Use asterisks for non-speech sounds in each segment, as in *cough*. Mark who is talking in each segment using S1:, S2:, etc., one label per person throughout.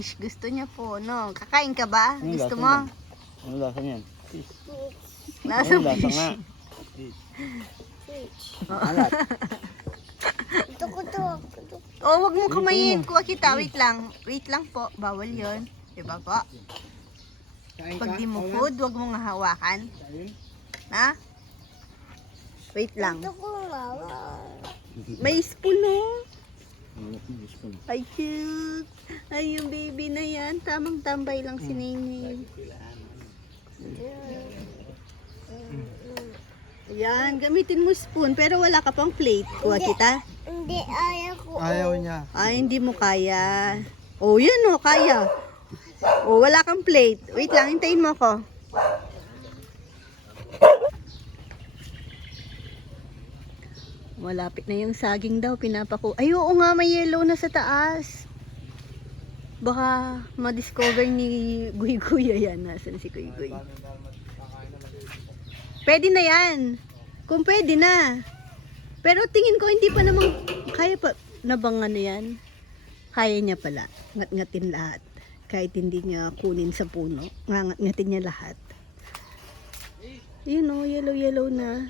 S1: fish, gusto niya po, no? Kakain ka ba?
S2: Anong
S1: Gusto
S2: lasa
S1: mo?
S2: niyan? Ano lasa niyan? Fish. Lasa
S1: fish.
S2: nga? Fish.
S3: Fish.
S2: Alat.
S3: Ito ko to.
S1: Oh, wag mo
S2: kuya mo.
S1: Kuha kita. Wait lang. Wait lang po. Bawal yon. Diba po? Pag di mo food, wag mong hawakan. Ha? Wait lang.
S3: Ito ko mama.
S1: May spoon, no? Ay, cute. Ay, yung baby na yan. Tamang tambay lang si Nene. Ayan, gamitin mo spoon. Pero wala ka pang plate. Kuha kita.
S3: Hindi, ayaw ko.
S4: Ayaw niya.
S1: Ay, hindi mo kaya. Oh, yun oh, kaya. Oh, wala kang plate. Wait lang, hintayin mo ako. Malapit na yung saging daw, pinapako. Ay, oo nga, may yellow na sa taas. Baka ma-discover ni Guy Guy. Ayan, nasan si Guy Guy. Pwede na yan. Kung pwede na. Pero tingin ko hindi pa namang kaya pa na bang ano yan? Kaya niya pala. Ngat-ngatin lahat. Kahit hindi niya kunin sa puno. Ngangat-ngatin niya lahat. Yun o, yellow-yellow na.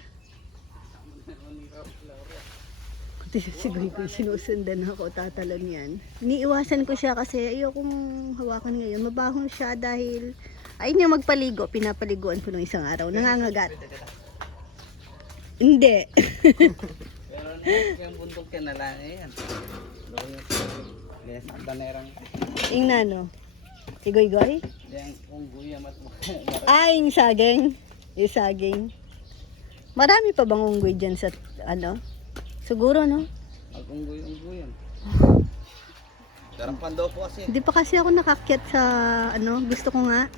S1: Siguro ko sinusundan ako, tatalon yan. Iniiwasan ko siya kasi ayokong hawakan ngayon. Mabaho siya dahil ayun niya magpaligo. Pinapaliguan ko nung isang araw. Nangangagat. Hindi.
S4: Pero na yung bundok ka na lang eh, yan. Yes, ang tanerang.
S1: Yung nano. Si Goy Goy?
S4: Yang ungguya mat
S1: Ah, yung saging. Yung saging. Marami pa bang unggoy dyan sa ano? Siguro, no?
S4: Mag ungguy ungguy yan. Darang *sighs* daw po kasi.
S1: Hindi pa kasi ako nakakyat sa ano, gusto ko nga.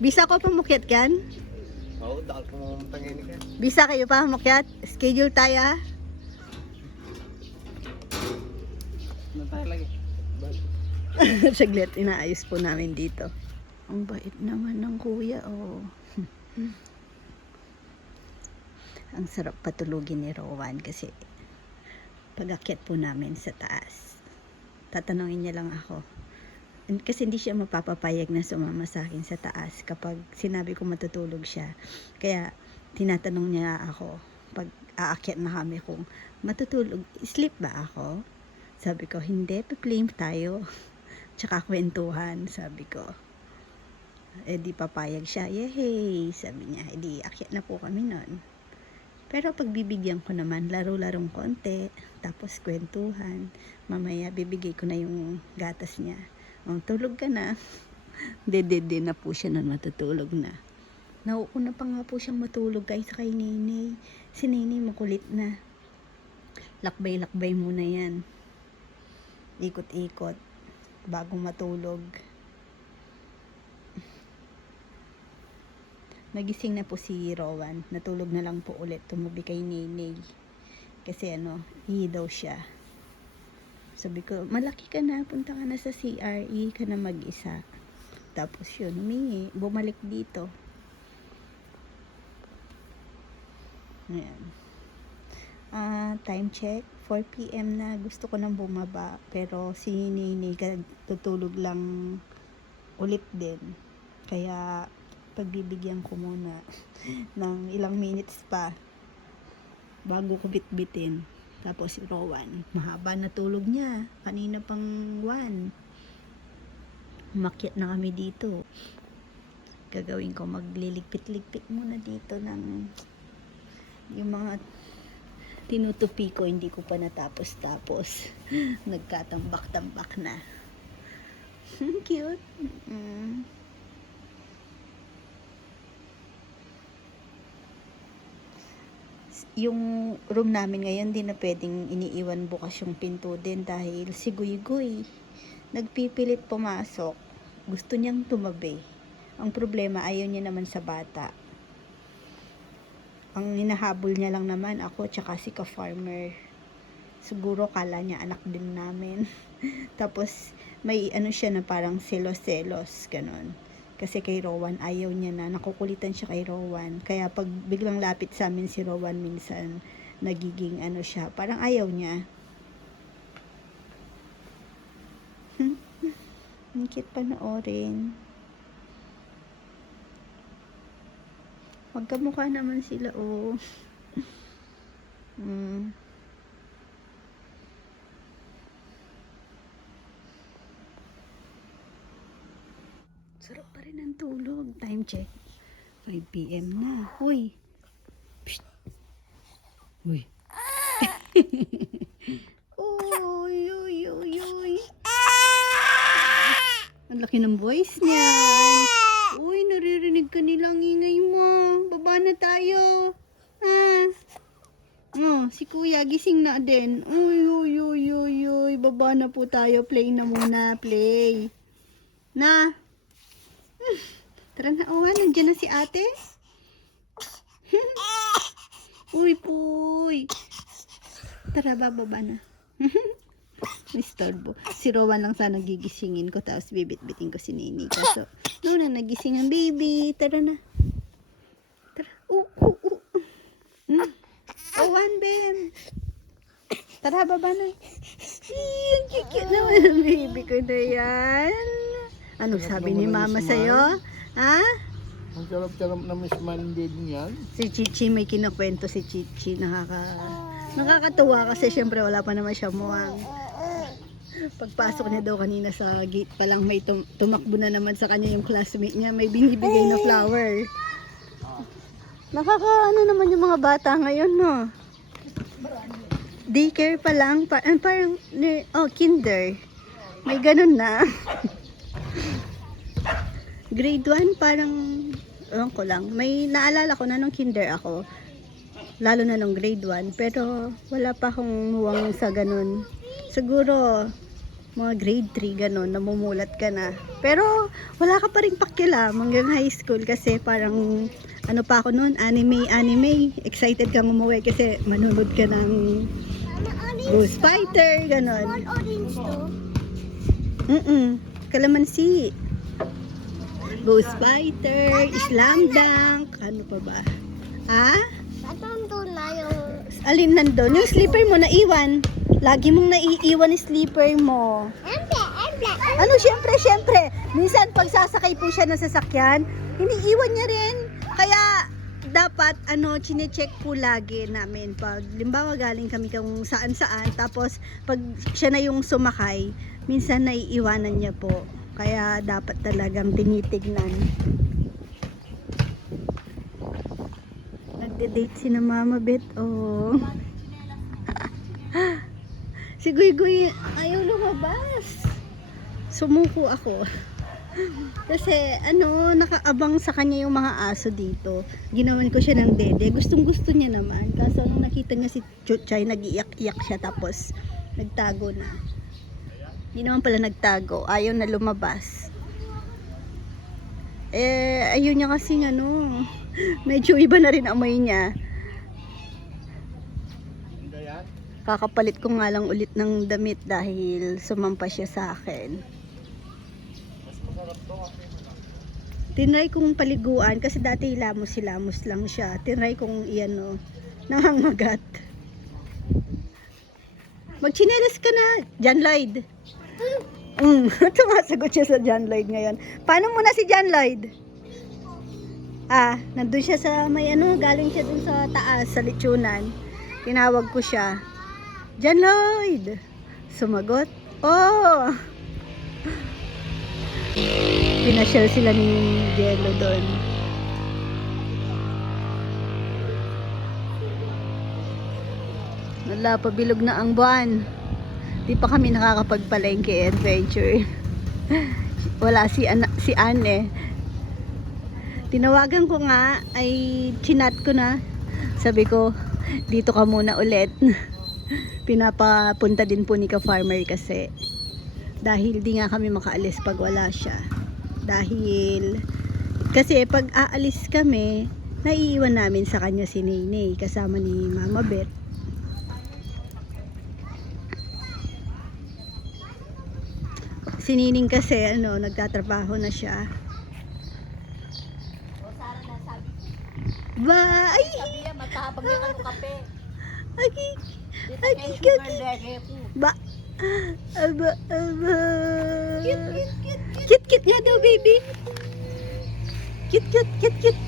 S1: Bisa ko pa mukyat kan?
S4: Oo, dahil po mo tangin ka.
S1: Bisa kayo pa mukyat? Schedule tayo ah.
S4: Ano tayo lagi? *laughs*
S1: Saglit, inaayos po namin dito. Ang bait naman ng kuya, oh. *laughs* Ang sarap patulugin ni Rowan kasi pag-akyat po namin sa taas. Tatanungin niya lang ako. Kasi hindi siya mapapapayag na sumama sa akin sa taas kapag sinabi ko matutulog siya. Kaya tinatanong niya ako pag aakyat na kami kung matutulog, sleep ba ako? Sabi ko, hindi, pa-flame tayo. *laughs* Tsaka kwentuhan, sabi ko. Eh di papayag siya, yehey, sabi niya, eh di akyat na po kami nun. Pero pagbibigyan ko naman, laro-larong konti, tapos kwentuhan, mamaya bibigay ko na yung gatas niya. Oh, tulog ka na. *laughs* Dede na po siya nun matutulog na. Nauuna pa nga po siyang matulog kaysa kay Nene. Si Nene makulit na. Lakbay-lakbay muna yan. Ikot-ikot bago matulog. Nagising na po si Rowan. Natulog na lang po ulit. Tumabi kay Nene. Kasi ano, ihi daw siya. Sabi ko, malaki ka na. Punta ka na sa CRE ka na mag-isa. Tapos yun, humingi. Bumalik dito. Ayan. Ah, time check. 4 p.m. na. Gusto ko nang bumaba. Pero si ka- tutulog lang ulit din. Kaya pagbibigyan ko muna *laughs* ng ilang minutes pa bago ko bitbitin. Tapos si Rowan, mahaba na tulog niya. Kanina pang 1. Makyat na kami dito. Gagawin ko magliligpit-ligpit muna dito ng yung mga tinutupi ko hindi ko pa natapos-tapos. *laughs* Nagkatambak-tambak na. *laughs* Cute. Mm. Yung room namin ngayon, di na pwedeng iniiwan bukas yung pinto din dahil si Guy Guy nagpipilit pumasok. Gusto niyang tumabi. Ang problema, ayaw niya naman sa bata. Ang hinahabol niya lang naman ako tsaka si ka-farmer. Siguro kala niya anak din namin. *laughs* Tapos may ano siya na parang selos-selos, ganon. Kasi kay Rowan, ayaw niya na. Nakukulitan siya kay Rowan. Kaya pag biglang lapit sa amin si Rowan minsan, nagiging ano siya, parang ayaw niya. *laughs* Ang cute panoorin. Magkamukha naman sila, oh. *laughs* mm. Sarap pa rin ang tulog. Time check. 5 p.m. na. Uy. Psst. Uy. *laughs* uy, uy, uy, uy. Ang laki ng voice niyan. Uy, naririnig ka nilang ingay mo. Baba na tayo. Ah. Oh, si kuya gising na din. Uy, uy, uy, uy, uy. Baba na po tayo. Play na muna. Play. Na. Tara na, Owan. Nandiyan na si ate. *laughs* Uy, puy. Tara, bababa na. *laughs* Istorbo. Si Rowan lang sana gigisingin ko tapos bibit-bitin ko si Nini. Kaso, no na nagising ang baby. Tara na. Tara. Uh, uh, uh. Hmm. Owan, Ben. Tara, baba na. Ih, ang cute naman ang baby ko na yan. Ano sabi ni mama sa'yo? Ha?
S2: Ang sarap-sarap na Miss Monday niyan.
S1: Si Chichi may kinakwento si Chichi. Nakaka... Nakakatuwa kasi syempre wala pa naman siya muwang. Pagpasok niya daw kanina sa gate pa lang may tum- tumakbo na naman sa kanya yung classmate niya. May binibigay na flower. Nakaka ano naman yung mga bata ngayon no? Daycare pa lang. Pa- ah, parang, oh, kinder. May ganun na. *laughs* Grade 1 parang, ewan ko lang. May naalala ko na nung kinder ako. Lalo na nung grade 1. Pero wala pa akong muwang sa ganun. Siguro, mga grade 3 ganun, namumulat ka na. Pero wala ka pa rin pakialam hanggang high school kasi parang ano pa ako noon, anime, anime. Excited kang umuwi kasi manunod ka ng? Ghost Fighter, ganun.
S3: Orange to?
S1: Mm-mm. Kalamansi. Ghost Fighter, Slam Dunk, ano pa ba? Ah?
S3: Natando na yung...
S1: Alin nandun? Yung slipper mo naiwan. Lagi mong naiiwan yung slipper mo. Ano, syempre, syempre. Minsan, pag sasakay po siya ng sasakyan, iniiwan niya rin. Kaya, dapat, ano, chinecheck po lagi namin. Pag, limbawa, galing kami kung saan-saan, tapos, pag siya na yung sumakay, minsan naiiwanan niya po. Kaya, dapat talagang tinitignan. Nagde-date si na Mama Bet, oh. *laughs* si Guy Guy, ayaw lumabas sumuko ako. *laughs* Kasi ano, nakaabang sa kanya yung mga aso dito. Ginawan ko siya ng dede. Gustong gusto niya naman. Kaso nung nakita niya si Chuchay, nag-iyak-iyak siya tapos nagtago na. Hindi naman pala nagtago. Ayaw na lumabas. Eh, ayun niya kasi ano, *laughs* medyo iba na rin amoy niya. Kakapalit ko nga lang ulit ng damit dahil sumampa siya sa akin. Tinry kong paliguan kasi dati lamos-lamos lang siya. Tinry kong iano, nangangagat. Magchinelas ka na, John Lloyd. Mm, *laughs* tumasagot siya sa John Lloyd ngayon. Paano mo na si John Lloyd? Ah, nandun siya sa may ano, galing siya dun sa taas, sa lechonan. Tinawag ko siya. John Lloyd! Sumagot? Oh! *laughs* Pinasyal sila ni Jello doon. Wala, pabilog na ang buwan. Di pa kami nakakapagpalengke adventure. *laughs* Wala si, Ana, si Anne. Tinawagan ko nga, ay chinat ko na. Sabi ko, dito ka muna ulit. *laughs* Pinapapunta din po ni ka-farmer kasi dahil di nga kami makaalis pag wala siya dahil kasi pag aalis kami naiiwan namin sa kanya si Nene kasama ni Mama Beth si Nining kasi ano nagtatrabaho na siya ba ay
S3: Matabang yung ano kape.
S1: Aki. Aki, aki. Ba. Aba, aba. Cute, cute nga daw, baby. Cute, cute, cute, cute.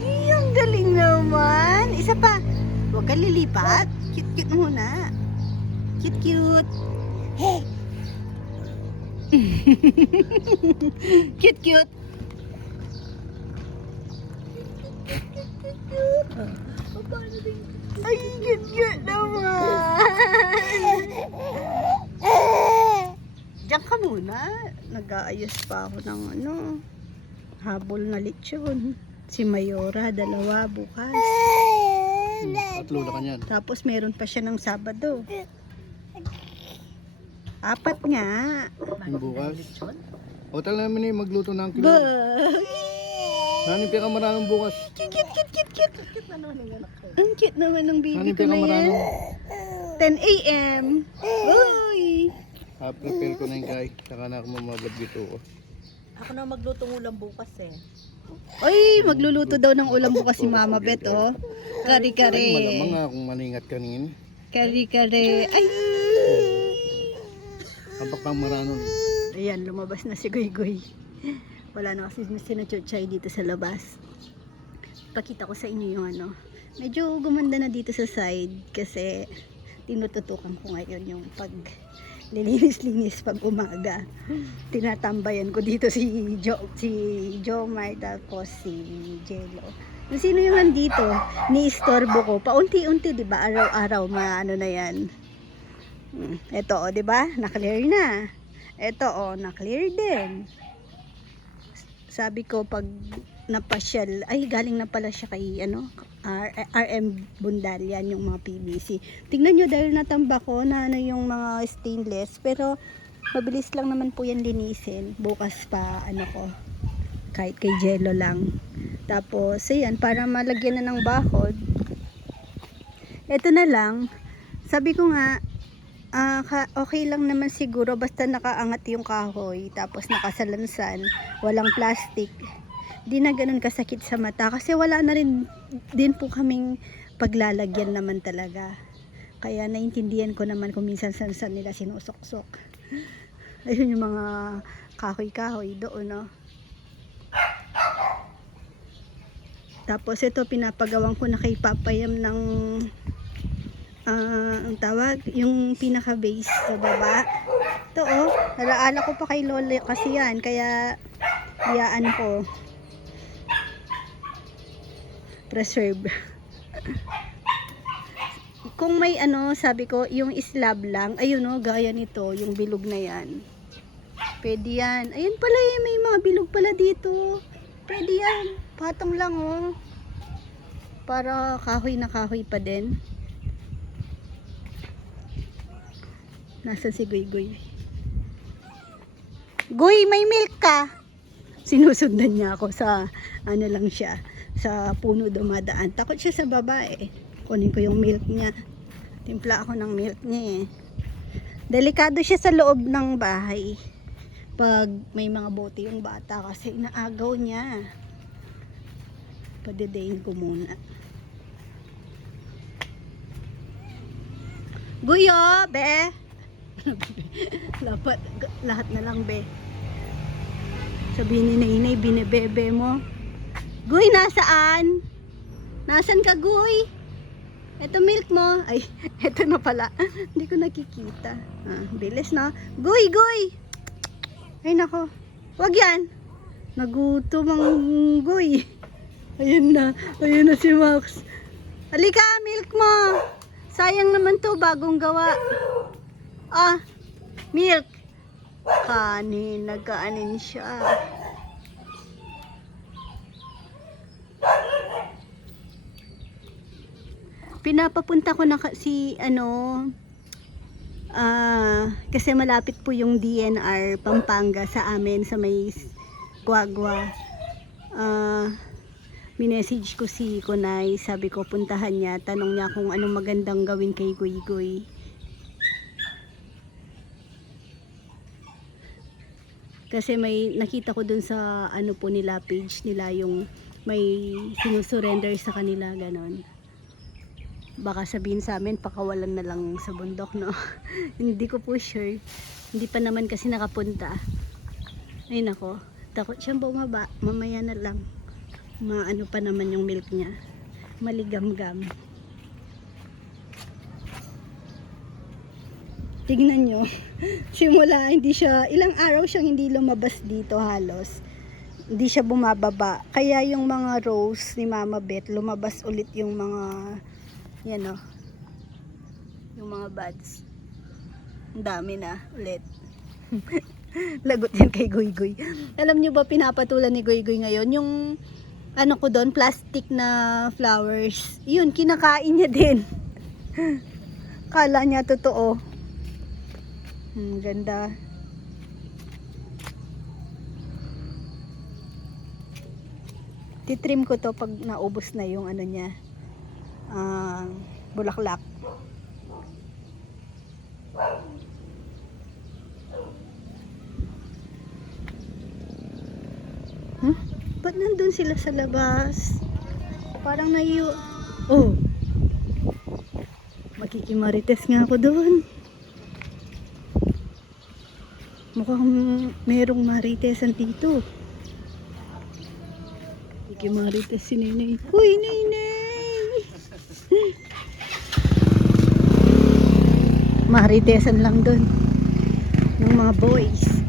S1: Ay, ang galing naman. Isa pa. Huwag kang lilipat. Cute, cute muna. Cute, cute. Hey. *laughs* cute, cute. Ay, cute, cute naman. *laughs* Diyan ka muna. Nag-aayos pa ako ng ano, habol na lechon. Si Mayora, dalawa bukas.
S2: Hmm, tatlo na kanyan.
S1: Tapos meron pa siya ng Sabado. Apat nga.
S2: Yung bukas. O tala namin eh, magluto ng kilo. Hanin ka maraming bukas.
S1: Cute, cute, cute, cute, cute. Ang cute naman ng baby ko na yan.
S2: maraming.
S1: 10 a.m. Uy!
S2: Ah, prepare ko na yung kay. Saka na ako mamabad dito. oh.
S5: Ako na maglutong ulam bukas eh.
S1: Uy, magluluto daw ng ulam bukas si Mama Bet, oh.
S2: Ay,
S1: Kari-kari.
S2: malamang nga kung maningat kanin.
S1: Kari-kari. Ay!
S2: Pang maranon.
S1: Ayan, lumabas na si Goy Goy. Wala na kasi sinuchuchay dito sa labas. Pakita ko sa inyo yung ano. Medyo gumanda na dito sa side kasi tinututukan ko ngayon yung pag lilinis-linis pag umaga. Tinatambayan ko dito si Jo, si Jomar tapos si Jello. Sino yung nandito, ni-istorbo ko. Paunti-unti, di ba? Araw-araw, maano na yan. Ito, oh, di ba? Na-clear na. Ito, oh, na-clear din. Sabi ko, pag napasyal, ay, galing na pala siya kay, ano, R- RM Bundalian, yung mga PVC. Tingnan nyo, dahil natamba ko na ano yung mga stainless, pero mabilis lang naman po yan linisin. Bukas pa, ano ko, kahit kay Jello lang. Tapos, ayan, para malagyan na ng bakod. Ito na lang, sabi ko nga, Ka- okay lang naman siguro basta nakaangat yung kahoy tapos nakasalansan, walang plastic. Di na ganun kasakit sa mata kasi wala na rin din po kaming paglalagyan naman talaga. Kaya naintindihan ko naman kung minsan san san nila sinusok-sok. *laughs* Ayun yung mga kahoy-kahoy doon, no. Tapos ito pinapagawan ko na kay Papayam ng ah, ang tawag, yung pinaka base sa baba. Ito oh, nalaala ko pa kay Lola kasi yan, kaya iyaan ko. Preserve. *laughs* Kung may ano, sabi ko, yung slab lang, ayun oh, gaya nito, yung bilog na yan. Pwede yan. Ayun pala eh, may mga bilog pala dito. Pwede yan. Patong lang oh. Para kahoy na kahoy pa din. Nasaan si Goy Goy? Goy, may milk ka! Sinusundan niya ako sa, ano lang siya, sa puno dumadaan. Takot siya sa babae. Kunin ko yung milk niya. Timpla ako ng milk niya eh. Delikado siya sa loob ng bahay. Pag may mga bote yung bata kasi inaagaw niya. Padedayin ko muna. Guyo, be! Lapat, lahat na lang, be. Sabihin ni Nainay, binebebe mo. Guy, nasaan? Nasaan ka, Guy? Ito milk mo. Ay, *laughs* ito na pala. *laughs* Hindi ko nakikita. Ah, bilis na. Guy, Guy! Ay, nako. Wag yan. Nagutom ang Guy. *laughs* Ayun na. Ayun na si Max. Halika, milk mo. Sayang naman to, bagong gawa. Ah, milk. Kanin, nagkaanin siya. Pinapapunta ko na si ano ah kasi malapit po yung DNR Pampanga sa amin sa may Guagua. Ah minessage ko si Kunay, sabi ko puntahan niya, tanong niya kung anong magandang gawin kay Guy Guy. Kasi may nakita ko dun sa ano po nila page nila yung may sinusurrender sa kanila ganon. baka sabihin sa amin pakawalan na lang sa bundok no? *laughs* Hindi ko po sure. Hindi pa naman kasi nakapunta. Ay nako. Takot siyang bumaba. Mamaya na lang. Maano pa naman yung milk niya. Maligam-gam tignan nyo. *laughs* Simula hindi siya ilang araw siyang hindi lumabas dito halos. Hindi siya bumababa. Kaya yung mga rose ni Mama Beth lumabas ulit yung mga yan o. Yung mga buds. Ang dami na ulit. *laughs* Lagot yan kay Goy Goy alam nyo ba pinapatulan ni Goy Goy ngayon yung ano ko doon plastic na flowers. Yun kinakain niya din. *laughs* Kala niya totoo hmm, ganda. Titrim ko to pag naubos na yung ano niya ah, bulaklak. Huh? ba't nandun sila sa labas? Parang naiyo oh! Makikimarites nga ako doon mukhang merong maritesan dito Ikimarites si Nenay. Uy, Nenay! *laughs* Maritesan lang doon. Ng mga boys.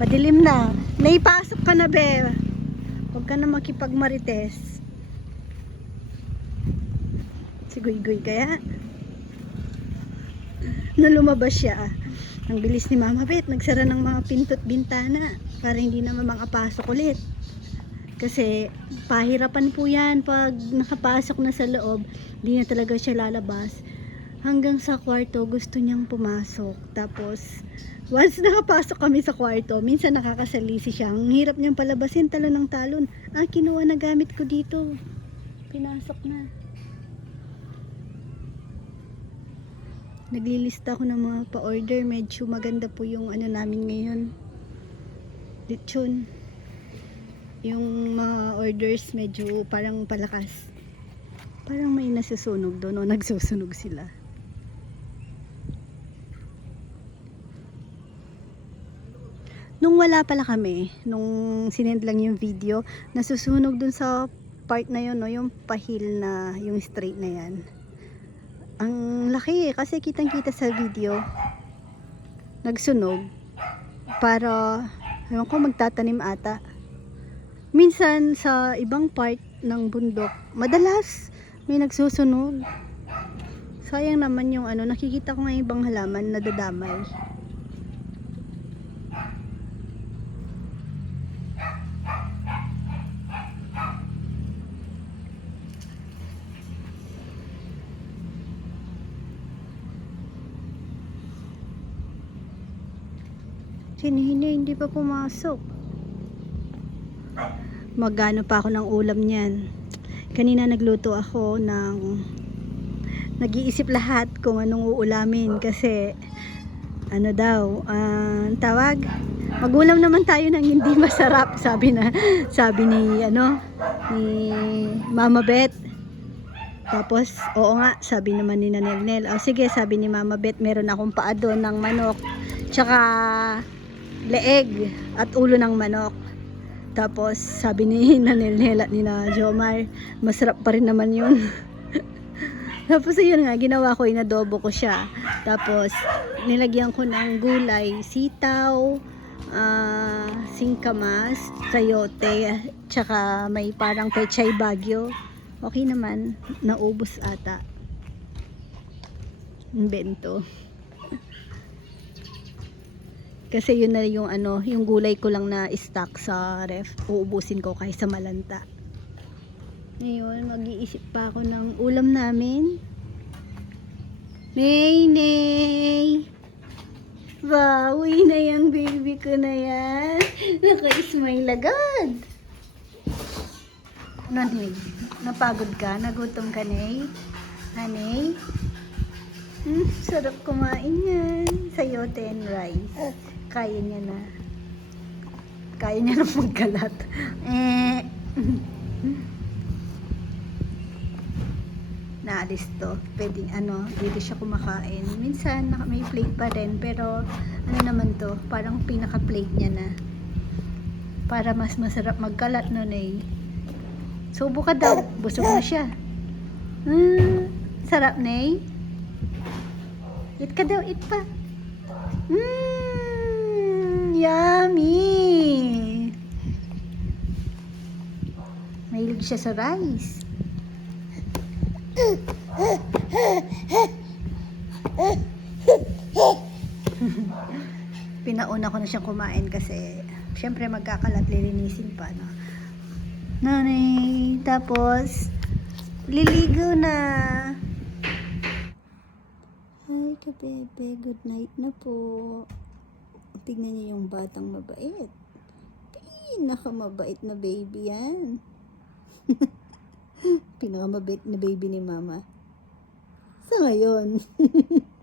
S1: Padilim na. Naipasok ka na, be. Huwag ka na makipagmarites. Si Guy-Guy kaya. Nung lumabas siya, ang bilis ni Mama Bet, nagsara ng mga pinto't bintana para hindi naman makapasok ulit. Kasi pahirapan po yan pag nakapasok na sa loob, hindi na talaga siya lalabas. Hanggang sa kwarto gusto niyang pumasok. Tapos once nakapasok kami sa kwarto, minsan nakakasalisi siya. Ang hirap niyang palabasin talo ng talon. Ah, kinuha na gamit ko dito. Pinasok na. Naglilista ako ng mga pa-order. Medyo maganda po yung ano namin ngayon. Lechon. Yung mga orders medyo parang palakas. Parang may nasusunog doon o nagsusunog sila. Nung wala pala kami nung sinend lang yung video nasusunog dun sa part na yun no, yung pahil na yung straight na yan ang laki eh, kasi kitang kita sa video. Nagsunog. Para ewan ko magtatanim ata. Minsan sa ibang part ng bundok madalas may nagsusunog. Sayang naman yung ano nakikita ko yung ibang halaman na Hinihini, hindi pa pumasok. Magano pa ako ng ulam niyan. Kanina nagluto ako ng nag-iisip lahat kung anong uulamin kasi ano daw, ah, ang tawag magulam naman tayo ng hindi masarap *laughs* sabi na sabi ni ano ni Mama Beth. Tapos oo nga sabi naman ni Nanel oh, sige sabi ni Mama Beth meron akong paa doon ng manok. Tsaka leeg at ulo ng manok tapos sabi ni *laughs* Nanel at ni na Jomar, masarap pa rin naman yun. *laughs* Tapos yun nga, ginawa ko, inadobo ko siya. Tapos nilagyan ko ng gulay, sitaw, ah, singkamas, sayote, tsaka may parang pechay bagyo. Okay naman, naubos ata. Bento. Kasi yun na yung ano, yung gulay ko lang na stock sa ref. Uubusin ko kaysa malanta. Ngayon, mag-iisip pa ako ng ulam namin. Nay, nay! Uwi na yung baby ko na yan. *laughs* Naka-smile agad. Nanay, napagod ka? Nagutom ka, Nay? Hanay? Hmm, sarap kumain yan. Sayote and rice. Kaya niya na. Kaya niya na magkalat. Eh. naalis to. Pwedeng ano, dito siya kumakain. Minsan may plate pa rin, pero ano naman to, parang pinaka-plate niya na. Para mas masarap magkalat nun eh. Subo ka daw, busog na siya. Hmm, sarap na eh. Eat ka daw, eat pa. Mmm, yummy! Mahilig siya sa rice. *laughs* Pinauna ko na siyang kumain kasi syempre magkakalat lilinisin pa no. Nanay, tapos liligo na. Hi ka bebe, good night na po. Tignan niyo yung batang mabait. Pinakamabait na baby yan. *laughs* Pinakamabait na baby ni mama. Sa ngayon.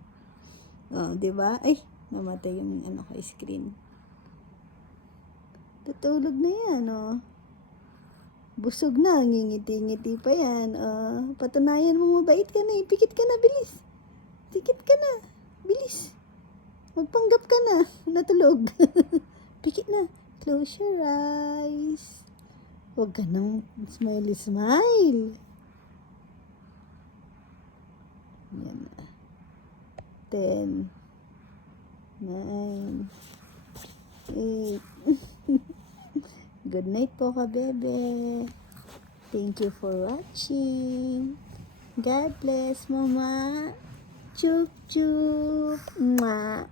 S1: *laughs* oh, 'di ba? Ay, namatay yung ano ko screen. Tutulog na yan, oh. Busog na, ngingiti-ngiti pa yan. Oh, patunayan mo mabait ka na, ipikit ka na, bilis. Pikit ka na, bilis. Magpanggap ka na, natulog. *laughs* Pikit na, close your eyes. Huwag ka nang smiley smile. Yan na. Ten. Nine. Eight. *laughs* Good night po ka, bebe. Thank you for watching. God bless, Mama. Chup chup. Mwah.